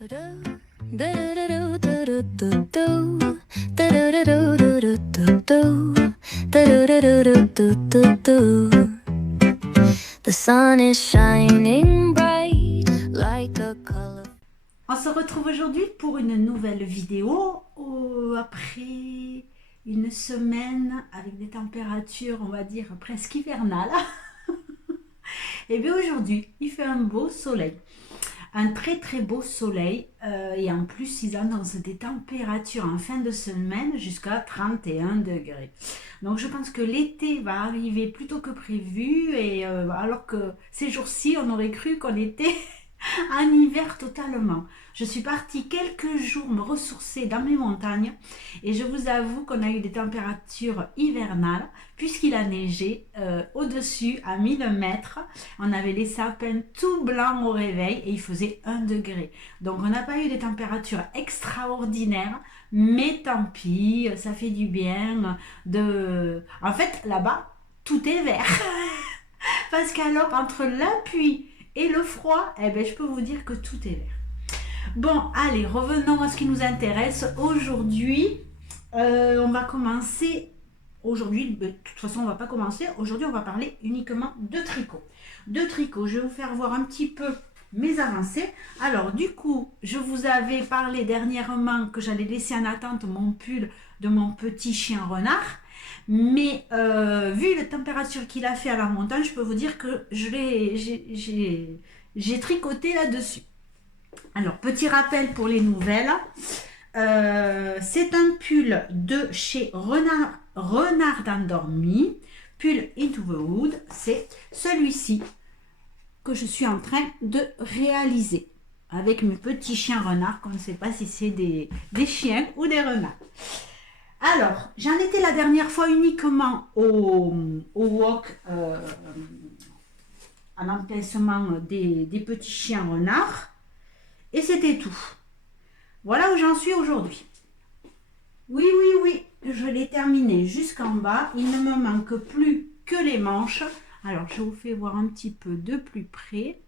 The sun is shining bright like a color. On se retrouve aujourd'hui pour une nouvelle vidéo après une semaine avec des températures, on va dire, presque hivernales. Et bien aujourd'hui, il fait un beau soleil. Un très très beau soleil et en plus ils annoncent des températures en fin de semaine jusqu'à 31 degrés. Donc je pense que l'été va arriver plus tôt que prévu et alors que ces jours-ci on aurait cru qu'on était en hiver totalement. Je suis partie quelques jours me ressourcer dans mes montagnes et je vous avoue qu'on a eu des températures hivernales puisqu'il a neigé au-dessus à 1000 mètres. On avait les sapins tout blancs au réveil et il faisait 1 degré. Donc on n'a pas eu des températures extraordinaires, mais tant pis, ça fait du bien de... En fait, là-bas, tout est vert. Parce qu'alors, entre la pluie et le froid, eh ben, je peux vous dire que tout est vert. Bon, allez, revenons à ce qui nous intéresse. Aujourd'hui, on va commencer... Aujourd'hui, de toute façon, on ne va pas commencer. Aujourd'hui, on va parler uniquement de tricot. De tricot, je vais vous faire voir un petit peu mes avancées. Alors, du coup, je vous avais parlé dernièrement que j'allais laisser en attente mon pull de mon petit chien renard. Mais vu la température qu'il a fait à la montagne, je peux vous dire que j'ai tricoté là-dessus. Alors, petit rappel pour les nouvelles. C'est un pull de chez Renard d'Endormi, pull Into the Wood. C'est celui-ci que je suis en train de réaliser avec mes petits chiens renards, qu'on ne sait pas si c'est des chiens ou des renards. Alors, j'en étais la dernière fois uniquement au wok, à l'emplacement des petits chiens renards. Et c'était tout. Voilà où j'en suis aujourd'hui. Oui, je l'ai terminé jusqu'en bas. Il ne me manque plus que les manches. Alors, je vous fais voir un petit peu de plus près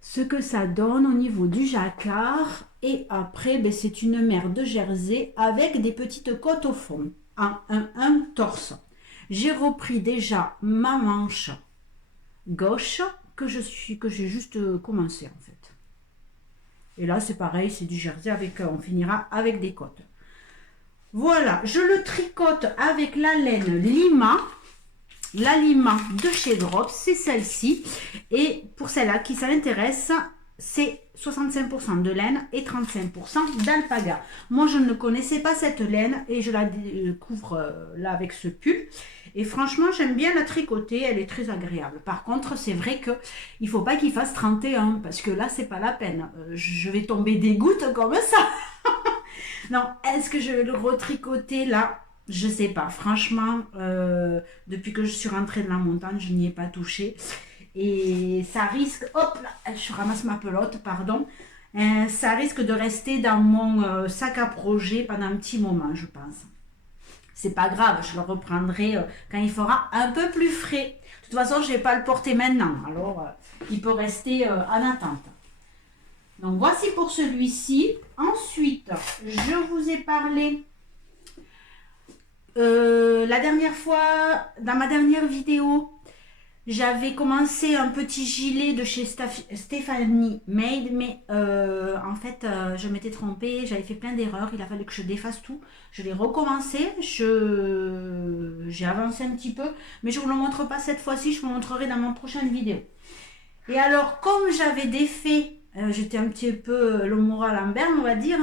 ce que ça donne au niveau du jacquard. Et après, ben, c'est une mère de jersey avec des petites côtes au fond, un torse. J'ai repris déjà ma manche gauche que j'ai juste commencé en fait. Et là, c'est pareil, c'est du jersey avec, on finira avec des côtes. Voilà, je le tricote avec la laine Lima. La Lima de chez Drops, c'est celle-ci. Et pour celle-là qui s'intéresse, c'est 65% de laine et 35% d'alpaga. Moi, je ne connaissais pas cette laine et je la découvre là avec ce pull. Et franchement, j'aime bien la tricoter, elle est très agréable. Par contre, c'est vrai qu'il ne faut pas qu'il fasse 31 parce que là, c'est pas la peine. Je vais tomber des gouttes comme ça. Non, est-ce que je vais le retricoter là? Je sais pas, franchement, depuis que je suis rentrée de la montagne, je n'y ai pas touché. Et ça risque, hop là, je ramasse ma pelote, pardon. Ça risque de rester dans mon sac à projet pendant un petit moment, je pense. C'est pas grave, je le reprendrai quand il fera un peu plus frais. De toute façon, je ne vais pas le porter maintenant, alors il peut rester en attente. Donc voici pour celui-ci. Ensuite, je vous ai parlé... la dernière fois, dans ma dernière vidéo, j'avais commencé un petit gilet de chez Stephanie Made, mais en fait, je m'étais trompée, j'avais fait plein d'erreurs, il a fallu que je défasse tout. Je l'ai recommencé, j'ai avancé un petit peu, mais je ne vous le montre pas cette fois-ci, je vous le montrerai dans ma prochaine vidéo. Et alors, comme j'avais défait, j'étais un petit peu le moral en berne, on va dire,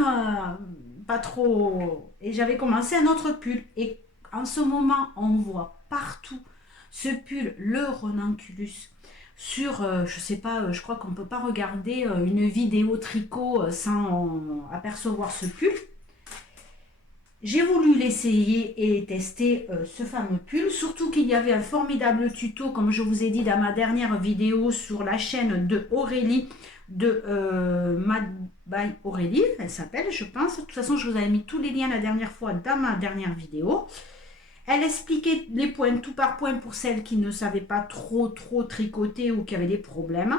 pas trop... Et j'avais commencé un autre pull, et en ce moment, on voit partout ce pull, le Ranunculus, sur, je sais pas, je crois qu'on ne peut pas regarder une vidéo tricot sans apercevoir ce pull. J'ai voulu l'essayer et tester ce fameux pull, surtout qu'il y avait un formidable tuto, comme je vous ai dit dans ma dernière vidéo sur la chaîne de Aurélie, de Mad by Aurélie, elle s'appelle, je pense. De toute façon, je vous avais mis tous les liens la dernière fois dans ma dernière vidéo. Elle expliquait les points tout par point pour celles qui ne savaient pas trop tricoter ou qui avaient des problèmes.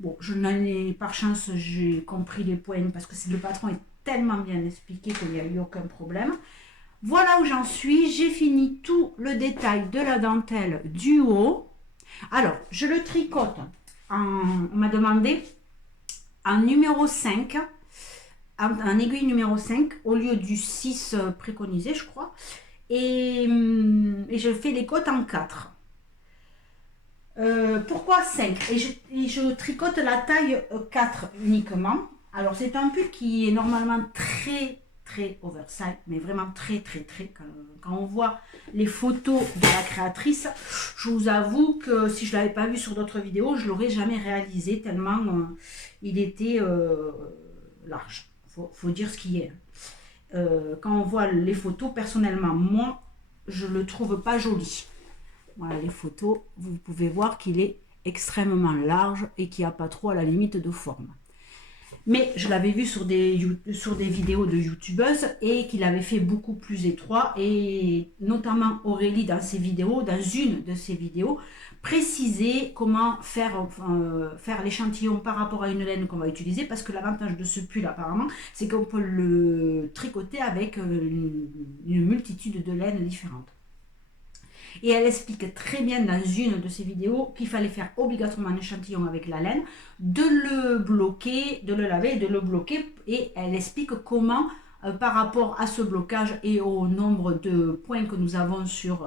Bon, je n'en ai, par chance, j'ai compris les points parce que le patron est tellement bien expliqué qu'il n'y a eu aucun problème. Voilà où j'en suis. J'ai fini tout le détail de la dentelle du haut. Alors, je le tricote on m'a demandé en numéro 5, en aiguille numéro 5, au lieu du 6 préconisé, je crois. Et je fais les côtes en 4. Pourquoi 5 et je tricote la taille 4 uniquement. Alors, c'est un pull qui est normalement très oversize, mais vraiment très. Quand on voit les photos de la créatrice, je vous avoue que si je ne l'avais pas vu sur d'autres vidéos, je ne l'aurais jamais réalisé tellement il était large. Faut dire ce qui est. Quand on voit les photos, personnellement, moi, je ne le trouve pas joli. Voilà les photos, vous pouvez voir qu'il est extrêmement large et qu'il n'y a pas trop à la limite de forme. Mais je l'avais vu sur des vidéos de youtubeuses et qu'il avait fait beaucoup plus étroit, et notamment Aurélie dans une de ses vidéos, précisait comment faire l'échantillon par rapport à une laine qu'on va utiliser, parce que l'avantage de ce pull apparemment, c'est qu'on peut le tricoter avec une multitude de laines différentes. Et elle explique très bien dans une de ses vidéos qu'il fallait faire obligatoirement un échantillon avec la laine, de le bloquer, de le laver et de le bloquer. Et elle explique comment, par rapport à ce blocage et au nombre de points que nous avons sur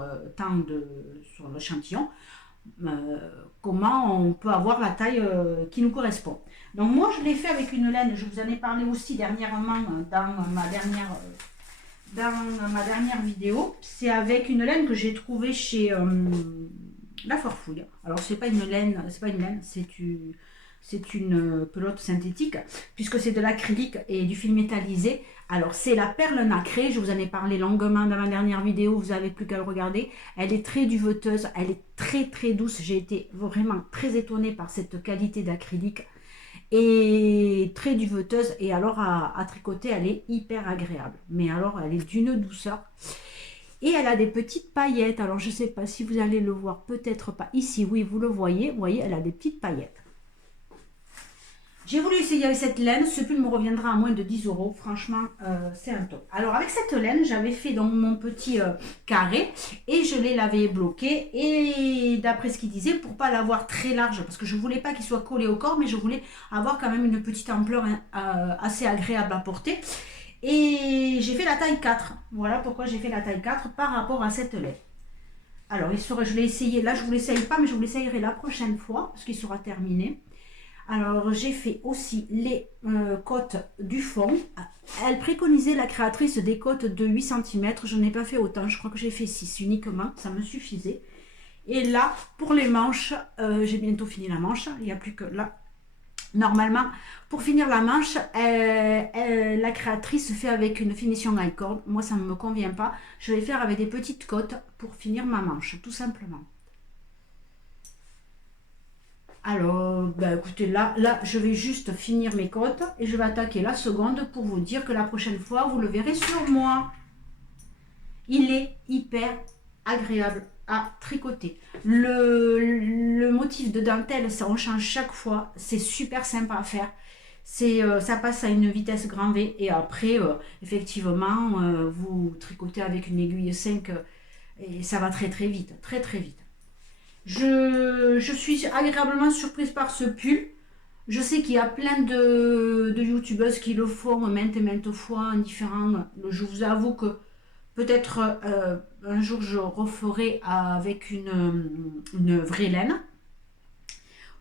l'échantillon, comment on peut avoir la taille qui nous correspond. Donc moi je l'ai fait avec une laine, je vous en ai parlé aussi dernièrement dans ma dernière vidéo. C'est avec une laine que j'ai trouvée chez La Farfouille. Alors c'est pas une laine, c'est une pelote synthétique, puisque c'est de l'acrylique et du fil métallisé. Alors c'est la perle nacrée, je vous en ai parlé longuement dans ma dernière vidéo, vous n'avez plus qu'à le regarder. Elle est très duveteuse, elle est très douce, j'ai été vraiment très étonnée par cette qualité d'acrylique. Et très duveteuse, et alors à tricoter elle est hyper agréable, mais alors elle est d'une douceur, et elle a des petites paillettes. Alors je sais pas si vous allez le voir, peut-être pas ici, oui vous le voyez, elle a des petites paillettes. J'ai voulu essayer avec cette laine, ce pull me reviendra à moins de 10 €, franchement c'est un top. Alors avec cette laine, j'avais fait donc mon petit carré et je l'ai lavé et bloqué, et d'après ce qu'il disait, pour pas l'avoir très large, parce que je voulais pas qu'il soit collé au corps, mais je voulais avoir quand même une petite ampleur assez agréable à porter. Et j'ai fait la taille 4, voilà pourquoi j'ai fait la taille 4 par rapport à cette laine. Alors je l'ai essayé, là je vous l'essaye pas, mais je vous l'essayerai la prochaine fois, parce qu'il sera terminé. Alors j'ai fait aussi les côtes du fond. Elle préconisait, la créatrice, des côtes de 8 cm. Je n'ai pas fait autant, je crois que j'ai fait 6 uniquement, ça me suffisait. Et là, pour les manches, j'ai bientôt fini la manche, il n'y a plus que là. Normalement, pour finir la manche, la créatrice fait avec une finition high cord. Moi, ça ne me convient pas. Je vais faire avec des petites côtes pour finir ma manche, tout simplement. Alors, écoutez, là, je vais juste finir mes côtes et je vais attaquer la seconde pour vous dire que la prochaine fois, vous le verrez sur moi. Il est hyper agréable à tricoter. Le motif de dentelle, ça on change chaque fois. C'est super sympa à faire. Ça passe à une vitesse grand V, et après, effectivement, vous tricotez avec une aiguille 5 et ça va très vite, très vite. Je suis agréablement surprise par ce pull. Je sais qu'il y a plein de youtubeuses qui le font maintes fois en différents. Je vous avoue que peut-être un jour je referai avec une vraie laine.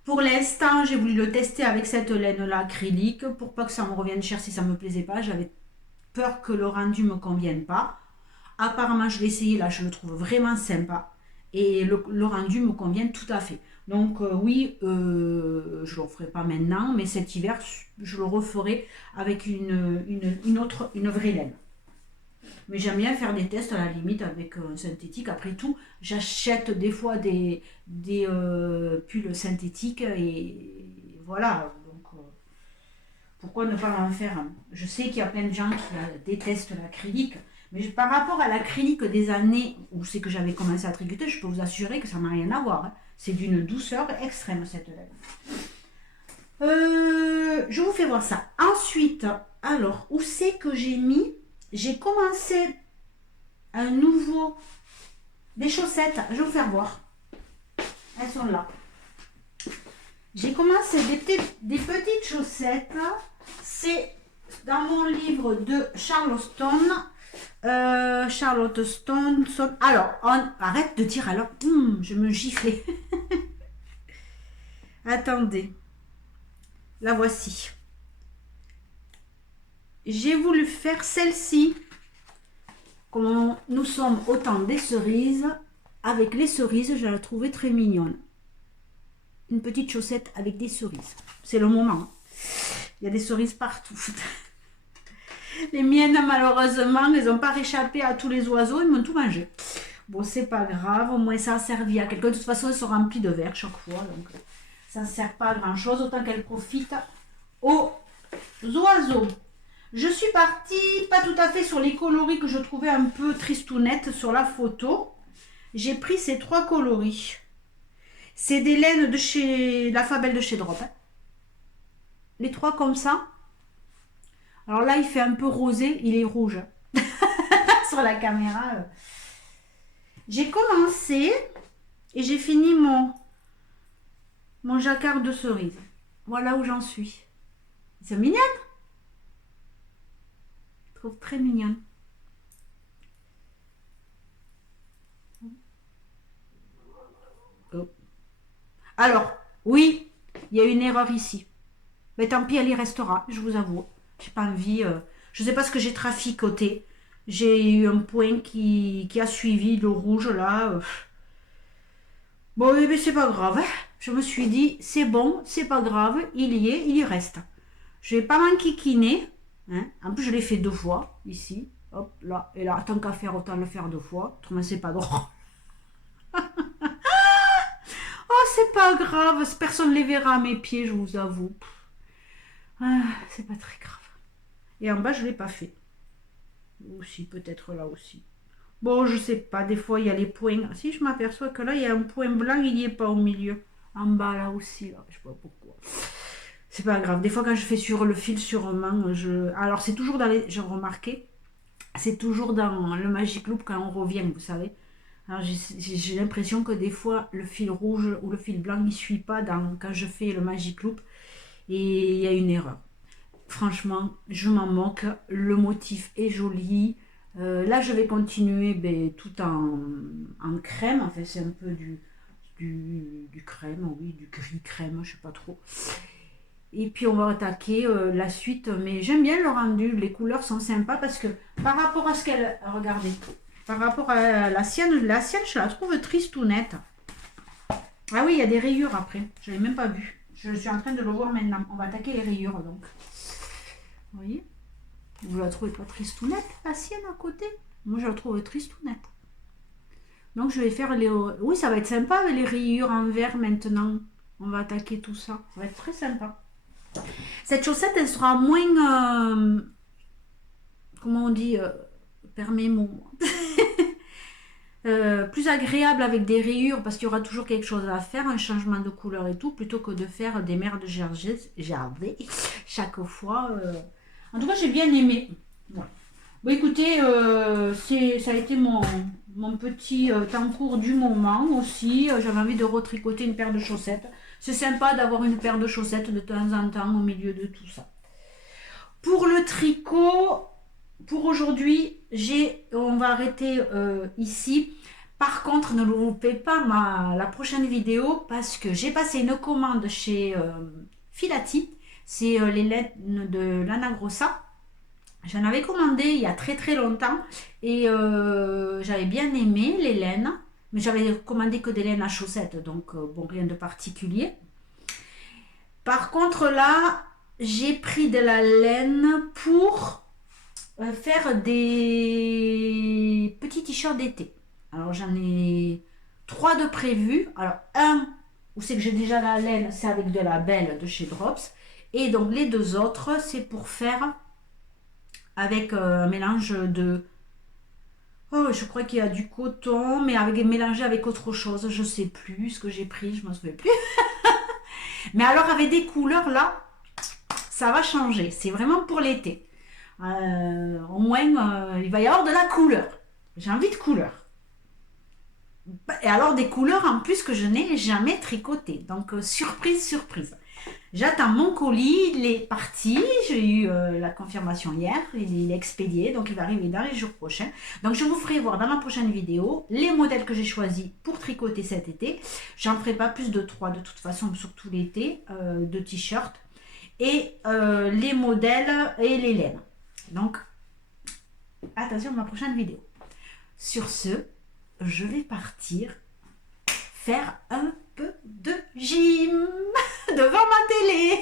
Pour l'instant, j'ai voulu le tester avec cette laine-là acrylique pour pas que ça me revienne cher si ça me plaisait pas. J'avais peur que le rendu me convienne pas. Apparemment, je l'ai essayé là, je le trouve vraiment sympa. Et le rendu me convient tout à fait. Donc oui, je ne le ferai pas maintenant, mais cet hiver, je le referai avec une vraie laine. Mais j'aime bien faire des tests à la limite avec un synthétique. Après tout, j'achète des fois des pulls synthétiques, et voilà. Donc pourquoi ne pas en faire un? Je sais qu'il y a plein de gens qui détestent l'acrylique. Mais par rapport à l'acrylique des années où c'est que j'avais commencé à tricoter, je peux vous assurer que ça n'a rien à voir. Hein. C'est d'une douceur extrême, cette laine. Je vous fais voir ça. Ensuite, alors, où c'est que j'ai mis? J'ai commencé un nouveau... Des chaussettes. Je vais vous faire voir. Elles sont là. J'ai commencé des petites chaussettes. C'est dans mon livre de Charlotte Stone. Alors, arrête de dire alors. Je me giflais. Attendez. La voici. J'ai voulu faire celle-ci. Comme nous sommes au temps des cerises, avec les cerises, je la trouvais très mignonne. Une petite chaussette avec des cerises. C'est le moment. Il y a des cerises partout. Les miennes, malheureusement, elles n'ont pas réchappé à tous les oiseaux. Ils m'ont tout mangé. Bon, c'est pas grave. Au moins, ça a servi à quelqu'un. De toute façon, elles sont remplies de verre chaque fois. Donc, ça ne sert pas à grand-chose. Autant qu'elles profitent aux oiseaux. Je suis partie, pas tout à fait sur les coloris que je trouvais un peu tristounettes sur la photo. J'ai pris ces 3 coloris. C'est des laines de chez la Fabelle de chez Drop. Hein. Les 3 comme ça. Alors là, il fait un peu rosé, il est rouge. Sur la caméra. J'ai commencé et j'ai fini mon jacquard de cerise. Voilà où j'en suis. C'est mignon. Je trouve très mignonne. Oh. Alors, oui, il y a une erreur ici. Mais tant pis, elle y restera, je vous avoue. J'ai pas envie. Je sais pas ce que j'ai traficoté. J'ai eu un point qui a suivi le rouge là. Bon, mais c'est pas grave. Hein. Je me suis dit, c'est bon, c'est pas grave, il y reste. Je vais pas m'enquiquiner. Hein. En plus, je l'ai fait 2 fois, ici. Hop, là, et là. Tant qu'à faire, autant le faire 2 fois. Autrement, c'est pas drôle. Oh, c'est pas grave. Personne ne les verra à mes pieds, je vous avoue. Ah, c'est pas très grave. Et en bas, je l'ai pas fait. Aussi, peut-être là aussi. Bon, je sais pas. Des fois, il y a les points. Si je m'aperçois que là, il y a un point blanc, il n'y est pas au milieu. En bas, là aussi, là. Je sais pas pourquoi. C'est pas grave. Des fois, quand je fais sur le fil, sûrement, alors, c'est toujours dans les... J'ai remarqué, c'est toujours dans le Magic Loop quand on revient, vous savez. Alors, j'ai l'impression que des fois, le fil rouge ou le fil blanc, il ne suit pas quand je fais le Magic Loop. Et il y a une erreur. Franchement, je m'en moque. Le motif est joli. Là, je vais continuer tout en crème. Enfin, c'est un peu du crème, oui, du gris crème, je sais pas trop. Et puis, on va attaquer la suite. Mais j'aime bien le rendu. Les couleurs sont sympas parce que par rapport à ce qu'elle... Regardez. Par rapport à la sienne, je la trouve tristounette. Ah oui, il y a des rayures après. Je n'avais même pas vu. Je suis en train de le voir maintenant. On va attaquer les rayures donc. Vous voyez? Vous la trouvez pas tristounette, la sienne à côté? Moi je la trouve tristounette. Donc je vais faire les... Oui, ça va être sympa avec les rayures en verre maintenant. On va attaquer tout ça. Ça va être très sympa. Cette chaussette, elle sera moins... comment on dit permets-moi. Plus agréable avec des rayures parce qu'il y aura toujours quelque chose à faire, un changement de couleur et tout, plutôt que de faire des merdes gergées chaque fois. En tout cas, j'ai bien aimé. Voilà. Bon, écoutez, ça a été mon petit temps court du moment aussi. J'avais envie de retricoter une paire de chaussettes. C'est sympa d'avoir une paire de chaussettes de temps en temps au milieu de tout ça. Pour le tricot... Pour aujourd'hui, on va arrêter ici. Par contre, ne loupez pas la prochaine vidéo parce que j'ai passé une commande chez Filati. C'est les laines de Lana Grossa. J'en avais commandé il y a très très longtemps et j'avais bien aimé les laines. Mais j'avais commandé que des laines à chaussettes, donc bon, rien de particulier. Par contre là, j'ai pris de la laine pour... faire des petits t-shirts d'été. Alors j'en ai 3 de prévus. Alors un où c'est que j'ai déjà la laine, c'est avec de la belle de chez Drops. Et donc les 2 autres, c'est pour faire avec un mélange de... Oh, je crois qu'il y a du coton, mais mélangé avec autre chose. Je sais plus ce que j'ai pris, je m'en souviens plus. Mais alors avec des couleurs là, ça va changer. C'est vraiment pour l'été. Au moins, il va y avoir de la couleur. J'ai envie de couleur. Et alors des couleurs en plus que je n'ai jamais tricotées. Donc surprise, surprise. J'attends mon colis, il est parti, j'ai eu la confirmation hier, il est expédié, donc il va arriver dans les jours prochains. Donc je vous ferai voir dans la prochaine vidéo les modèles que j'ai choisis pour tricoter cet été. J'en ferai pas plus de 3 de toute façon, surtout l'été, de t-shirts. Et les modèles et les laines. Donc, attention à ma prochaine vidéo. Sur ce, je vais partir faire un peu de gym devant ma télé.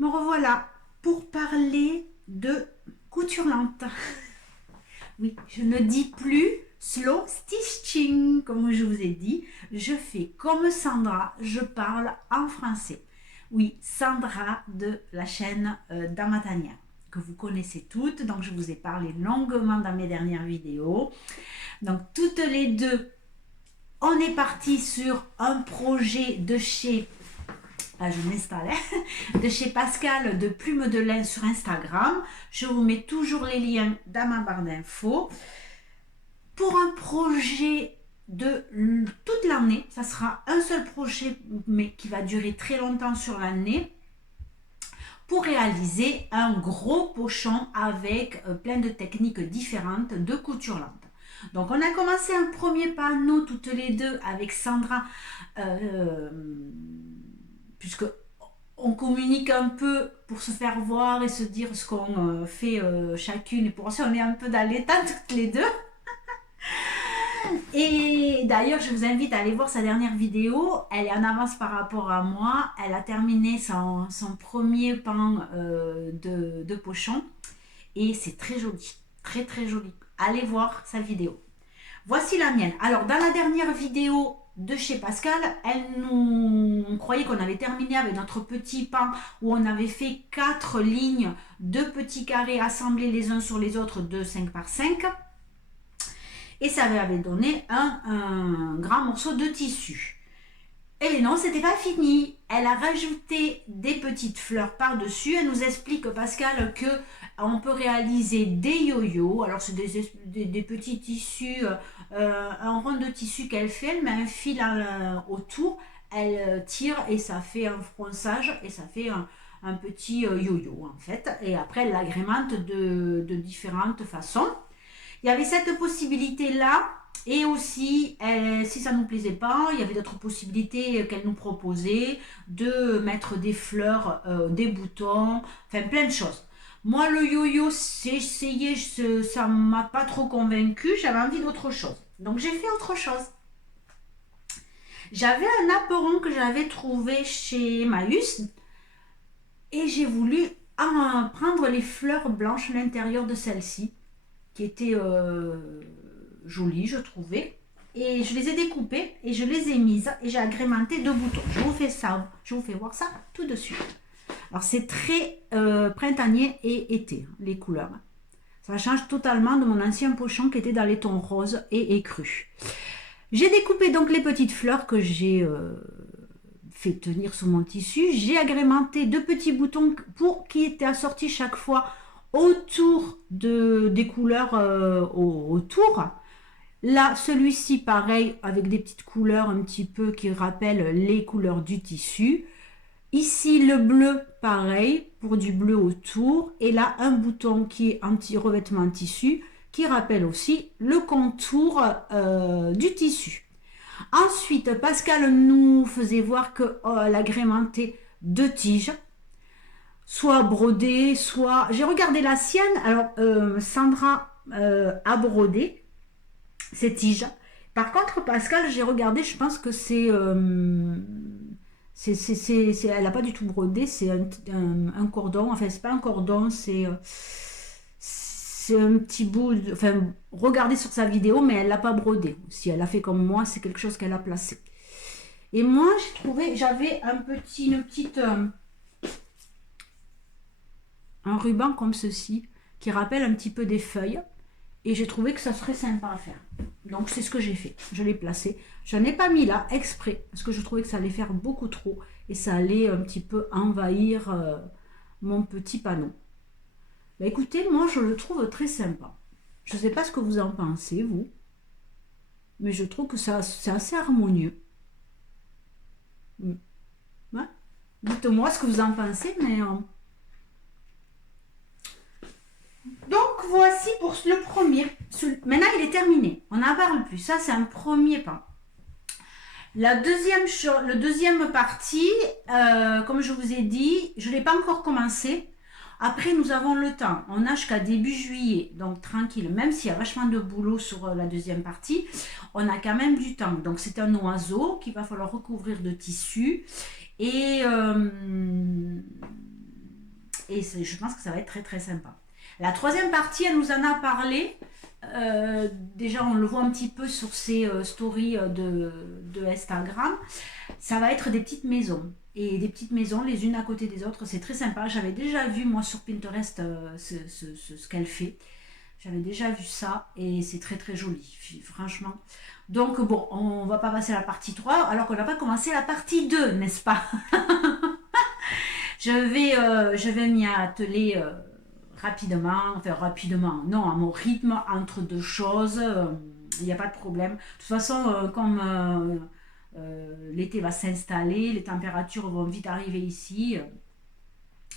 Me revoilà pour parler de couture lente. Oui, je ne dis plus slow stitching, comme je vous ai dit. Je fais comme Sandra, je parle en français. Oui, Sandra de la chaîne Damatania, que vous connaissez toutes. Donc, je vous ai parlé longuement dans mes dernières vidéos. Donc, toutes les deux, on est parti sur un projet de chez... je m'installe, de chez Pascal de Plume de Lin sur Instagram. Je vous mets toujours les liens dans ma barre d'infos. Pour un projet de toute l'année, ça sera un seul projet, mais qui va durer très longtemps sur l'année, pour réaliser un gros pochon avec plein de techniques différentes de couture lente. Donc on a commencé un premier panneau toutes les deux avec Sandra, puisque on communique un peu pour se faire voir et se dire ce qu'on fait chacune, et pour aussi on est un peu dans l'état toutes les deux. Et d'ailleurs je vous invite à aller voir sa dernière vidéo, elle est en avance par rapport à moi, elle a terminé son premier pan de pochon et c'est très joli, très très joli. Allez voir sa vidéo. Voici la mienne. Alors dans la dernière vidéo de chez Pascal, on croyait qu'on avait terminé avec notre petit pan où on avait fait 4 lignes de petits carrés assemblés les uns sur les autres de 5 par 5. Et ça avait donné un grand morceau de tissu. Et non, c'était pas fini. Elle a rajouté des petites fleurs par-dessus. Elle nous explique, Pascal, que on peut réaliser des yo-yo. Alors, c'est des petits tissus, un rond de tissu qu'elle fait. Elle met un fil autour. Elle tire et ça fait un fronçage et ça fait un petit yo-yo, en fait. Et après, elle l'agrémente de différentes façons. Il y avait cette possibilité-là. Et aussi, si ça ne nous plaisait pas, il y avait d'autres possibilités qu'elle nous proposait, de mettre des fleurs, des boutons, enfin plein de choses. Moi, le yo-yo, j'ai essayé, ça ne m'a pas trop convaincue, j'avais envie d'autre chose. Donc, j'ai fait autre chose. J'avais un apron que j'avais trouvé chez Emmaüs et j'ai voulu prendre les fleurs blanches à l'intérieur de celle-ci, qui étaient... jolies, je trouvais, et je les ai découpées et je les ai mises et j'ai agrémenté 2 boutons. Je vous fais ça, je vous fais voir ça tout de suite. Alors c'est très printanier et été, les couleurs. Ça change totalement de mon ancien pochon qui était dans les tons roses et écrus. J'ai découpé donc les petites fleurs que j'ai fait tenir sur mon tissu. J'ai agrémenté 2 petits boutons qui étaient assortis chaque fois autour des couleurs autour. Là, celui-ci, pareil, avec des petites couleurs un petit peu qui rappellent les couleurs du tissu. Ici, le bleu, pareil, pour du bleu autour. Et là, un bouton qui est revêtement en tissu, qui rappelle aussi le contour du tissu. Ensuite, Pascal nous faisait voir qu'elle agrémentait 2 tiges, soit brodées, soit... J'ai regardé la sienne, alors Sandra a brodé ces tiges. Par contre, Pascal, j'ai regardé, je pense que c'est Elle n'a pas du tout brodé, c'est un cordon. Enfin, c'est pas un cordon, c'est un petit bout. Enfin, regardez sur sa vidéo, mais elle l'a pas brodé. Si elle a fait comme moi, c'est quelque chose qu'elle a placé. Et moi, j'ai trouvé, j'avais un ruban comme ceci, qui rappelle un petit peu des feuilles. Et j'ai trouvé que ça serait sympa à faire. Donc c'est ce que j'ai fait. Je l'ai placé. Je n'en ai pas mis là exprès parce que je trouvais que ça allait faire beaucoup trop et ça allait un petit peu envahir mon petit panneau. Bah, écoutez, moi je le trouve très sympa. Je ne sais pas ce que vous en pensez, vous, mais je trouve que ça c'est assez harmonieux. Ouais. Dites-moi ce que vous en pensez, mais donc voici pour le premier. Maintenant il est terminé. On n'en parle plus. Ça c'est un premier pas. Le deuxième partie, comme je vous ai dit, je ne l'ai pas encore commencé. Après, nous avons le temps. On a jusqu'à début juillet, donc tranquille. Même s'il y a vachement de boulot sur la deuxième partie, on a quand même du temps. Donc c'est un oiseau qu'il va falloir recouvrir de tissu. Et, je pense que ça va être très très sympa. La troisième partie, elle nous en a parlé. Déjà on le voit un petit peu sur ses stories de Instagram. Ça va être des petites maisons et des petites maisons les unes à côté des autres, c'est très sympa. J'avais déjà vu moi sur Pinterest ce qu'elle fait, j'avais déjà vu ça et c'est très très joli franchement. Donc bon, on va pas passer à la partie 3 alors qu'on n'a pas commencé la partie 2, n'est-ce pas? Je vais m'y atteler rapidement, enfin rapidement, non, à mon rythme, entre deux choses, il n'y a pas de problème. De toute façon, comme l'été va s'installer, les températures vont vite arriver ici,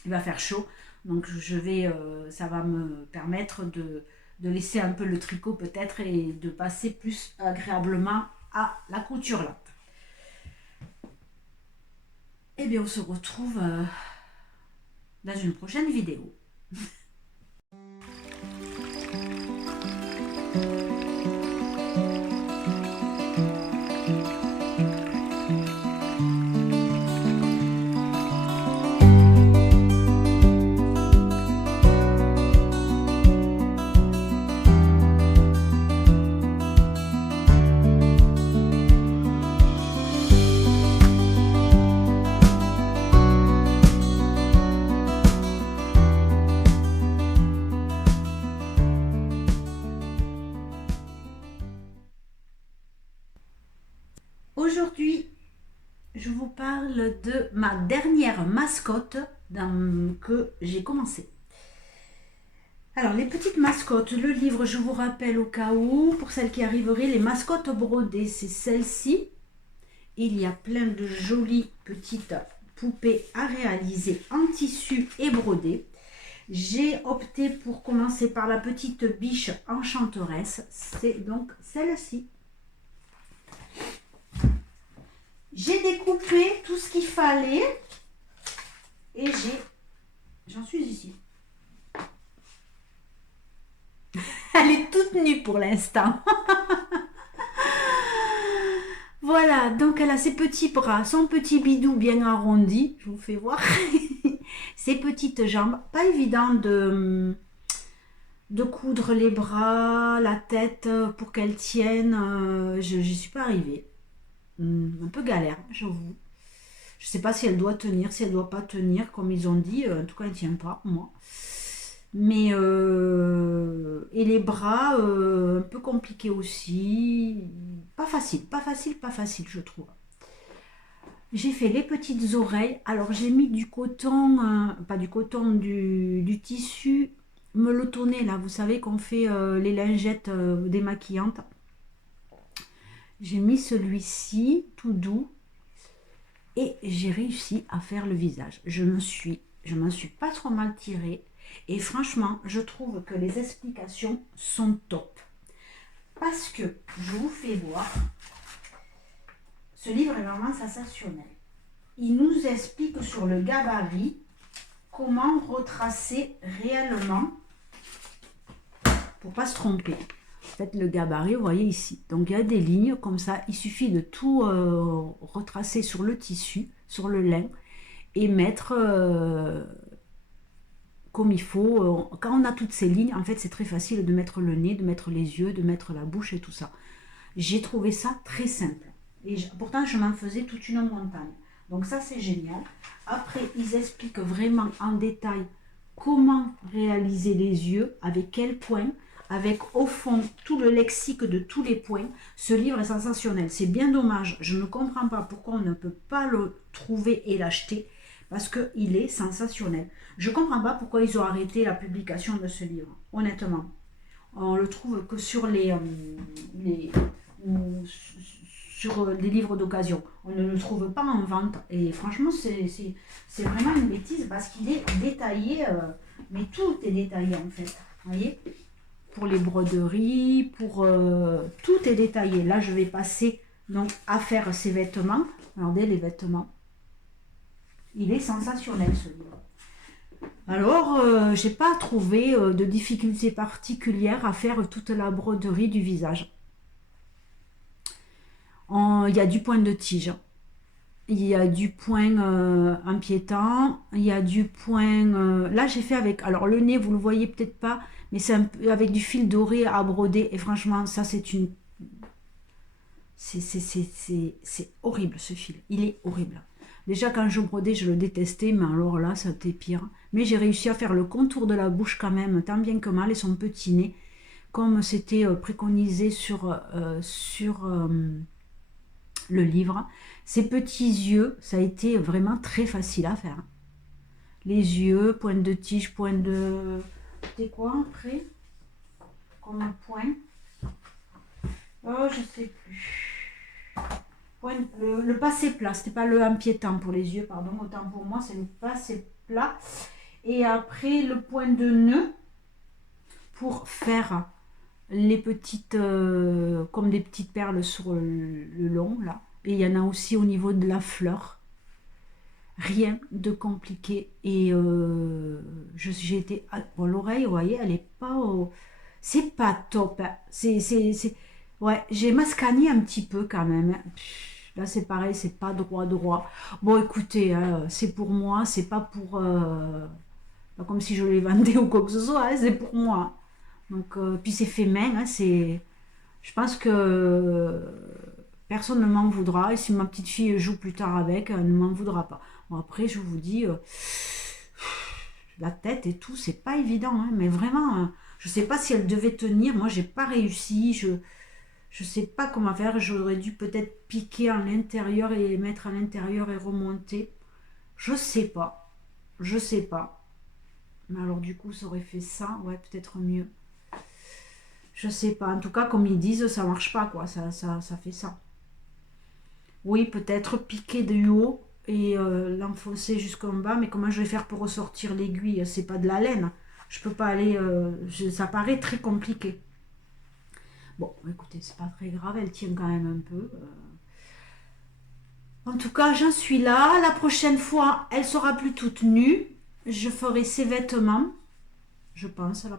il va faire chaud, donc ça va me permettre de laisser un peu le tricot peut-être et de passer plus agréablement à la couture là. Et bien on se retrouve dans une prochaine vidéo. Aujourd'hui, je vous parle de ma dernière mascotte que j'ai commencé. Alors, les petites mascottes, le livre, je vous rappelle au cas où, pour celles qui arriveraient, les mascottes brodées, c'est celle-ci. Il y a plein de jolies petites poupées à réaliser en tissu et brodé. J'ai opté pour commencer par la petite biche enchanteresse, c'est donc celle-ci. J'ai découpé tout ce qu'il fallait et j'en suis ici. Elle est toute nue pour l'instant. Voilà, donc elle a ses petits bras, son petit bidou bien arrondi, je vous fais voir, ses petites jambes, pas évident de coudre les bras, la tête pour qu'elle tienne, j'y suis pas arrivée. Un peu galère, j'avoue. Je sais pas si elle doit tenir, si elle doit pas tenir, comme ils ont dit. En tout cas, elle tient pas, moi. Mais et les bras, un peu compliqués aussi. Pas facile, pas facile, pas facile, je trouve. J'ai fait les petites oreilles. Alors, j'ai mis du coton, pas du coton, du tissu melotonné, là. Vous savez qu'on fait les lingettes démaquillantes. J'ai mis celui-ci, tout doux, et j'ai réussi à faire le visage. Je m'en suis pas trop mal tirée, et franchement, je trouve que les explications sont top. Parce que, je vous fais voir, ce livre est vraiment sensationnel. Il nous explique sur le gabarit comment retracer réellement, pour pas se tromper. fait, le gabarit, vous voyez ici. Donc, il y a des lignes comme ça. Il suffit de tout retracer sur le tissu, sur le lin, et mettre comme il faut. Quand on a toutes ces lignes, en fait, c'est très facile de mettre le nez, de mettre les yeux, de mettre la bouche et tout ça. J'ai trouvé ça très simple. Et pourtant, je m'en faisais toute une montagne. Donc ça, c'est génial. Après, ils expliquent vraiment en détail comment réaliser les yeux, avec quel point, avec au fond tout le lexique de tous les points. Ce livre est sensationnel. C'est bien dommage. Je ne comprends pas pourquoi on ne peut pas le trouver et l'acheter, parce qu'il est sensationnel. Je ne comprends pas pourquoi ils ont arrêté la publication de ce livre, honnêtement. On le trouve que sur sur des livres d'occasion. On ne le trouve pas en vente. Et franchement, c'est vraiment une bêtise parce qu'il est détaillé, mais tout est détaillé en fait. Vous voyez, pour les broderies, pour tout est détaillé. Là, je vais passer donc à faire ces vêtements. Regardez les vêtements. Il est sensationnel ce livre. Alors, j'ai pas trouvé de difficulté particulière à faire toute la broderie du visage. Il y a du point de tige, il y a du point empiétant, il y a du point... là, j'ai fait avec... Alors, le nez, vous le voyez peut-être pas, mais c'est avec du fil doré à broder. Et franchement, ça, c'est une... C'est horrible, ce fil. Il est horrible. Déjà, quand je brodais, je le détestais, mais alors là, c'était pire. Mais j'ai réussi à faire le contour de la bouche quand même, tant bien que mal, et son petit nez, comme c'était préconisé sur le livre. Ces petits yeux, ça a été vraiment très facile à faire. Les yeux, pointe de tige, pointe de... C'était quoi après? Comme un point. Oh, je sais plus. Le passé plat, c'était pas le empiétant pour les yeux, pardon, autant pour moi, c'est le passé plat. Et après, le point de nœud pour faire les petites, comme des petites perles sur le long, là. Et il y en a aussi au niveau de la fleur. Rien de compliqué. Et j'ai été... Bon, l'oreille, vous voyez, elle est pas... c'est pas top. Hein. Ouais, j'ai mascagné un petit peu quand même. Hein. Là, c'est pareil, c'est pas droit. Bon, écoutez, hein, c'est pour moi, c'est pas pour... pas comme si je les vendais ou quoi que ce soit, hein, c'est pour moi. Donc, puis c'est fait main, hein, c'est... Je pense que personne ne m'en voudra. Et si ma petite fille joue plus tard avec, elle ne m'en voudra pas. Bon, après, je vous dis, la tête et tout, c'est pas évident. Hein, mais vraiment, je sais pas si elle devait tenir. Moi, j'ai pas réussi. Je sais pas comment faire. J'aurais dû peut-être piquer à l'intérieur et mettre à l'intérieur et remonter. Je sais pas. Je sais pas. Mais alors, du coup, ça aurait fait ça. Ouais, peut-être mieux. Je sais pas. En tout cas, comme ils disent, ça marche pas, quoi. Ça fait ça. Oui, peut-être piquer du haut et l'enfoncer jusqu'en bas. Mais comment je vais faire pour ressortir l'aiguille? C'est pas de la laine. Je peux pas aller... ça paraît très compliqué. Bon, écoutez, c'est pas très grave. Elle tient quand même un peu. En tout cas, j'en suis là. La prochaine fois, elle sera plus toute nue. Je ferai ses vêtements. Je pense, dans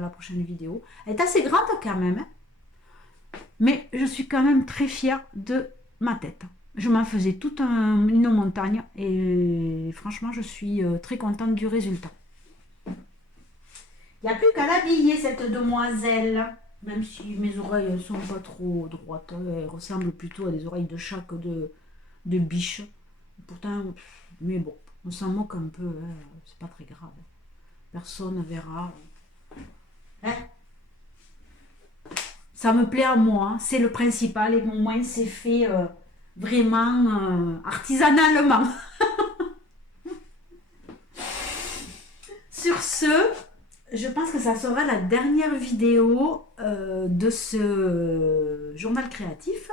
la prochaine vidéo. Elle est assez grande quand même. Hein, mais je suis quand même très fière de ma tête. Je m'en faisais toute une montagne. Et franchement, je suis très contente du résultat. Il n'y a plus qu'à l'habiller, cette demoiselle. Même si mes oreilles ne sont pas trop droites. Elles ressemblent plutôt à des oreilles de chat que de biche. Pourtant, mais bon, on s'en moque un peu. Hein, c'est pas très grave. Personne ne verra. Hein? Ça me plaît à moi, hein. C'est le principal et au moins c'est fait vraiment artisanalement. Sur ce, je pense que ça sera la dernière vidéo de ce journal créatif.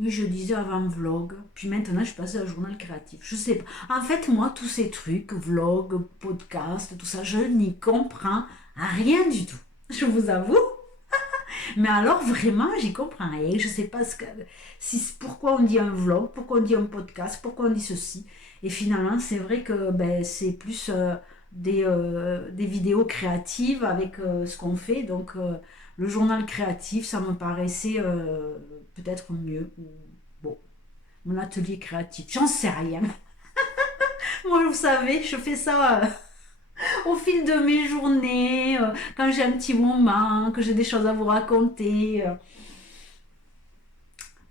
Oui, je disais avant vlog, puis maintenant je suis passée à journal créatif. Je sais pas. En fait, moi, tous ces trucs, vlog, podcast, tout ça, je n'y comprends rien du tout. Je vous avoue. Mais alors, vraiment, j'y comprends rien. Je sais pas pourquoi on dit un vlog, pourquoi on dit un podcast, pourquoi on dit ceci. Et finalement, c'est vrai que c'est plus des vidéos créatives avec ce qu'on fait. Donc le journal créatif, ça me paraissait peut-être mieux. Bon, mon atelier créatif, j'en sais rien. Moi, vous savez, je fais ça au fil de mes journées, quand j'ai un petit moment, que j'ai des choses à vous raconter,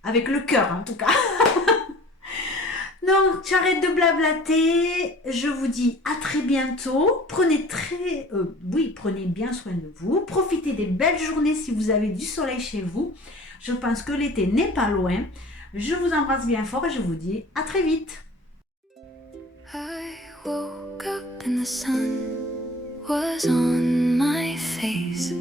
avec le cœur en tout cas. Donc, j'arrête de blablater. Je vous dis à très bientôt. Prenez bien soin de vous. Profitez des belles journées si vous avez du soleil chez vous. Je pense que l'été n'est pas loin. Je vous embrasse bien fort et je vous dis à très vite. I woke up and the sun was on my face.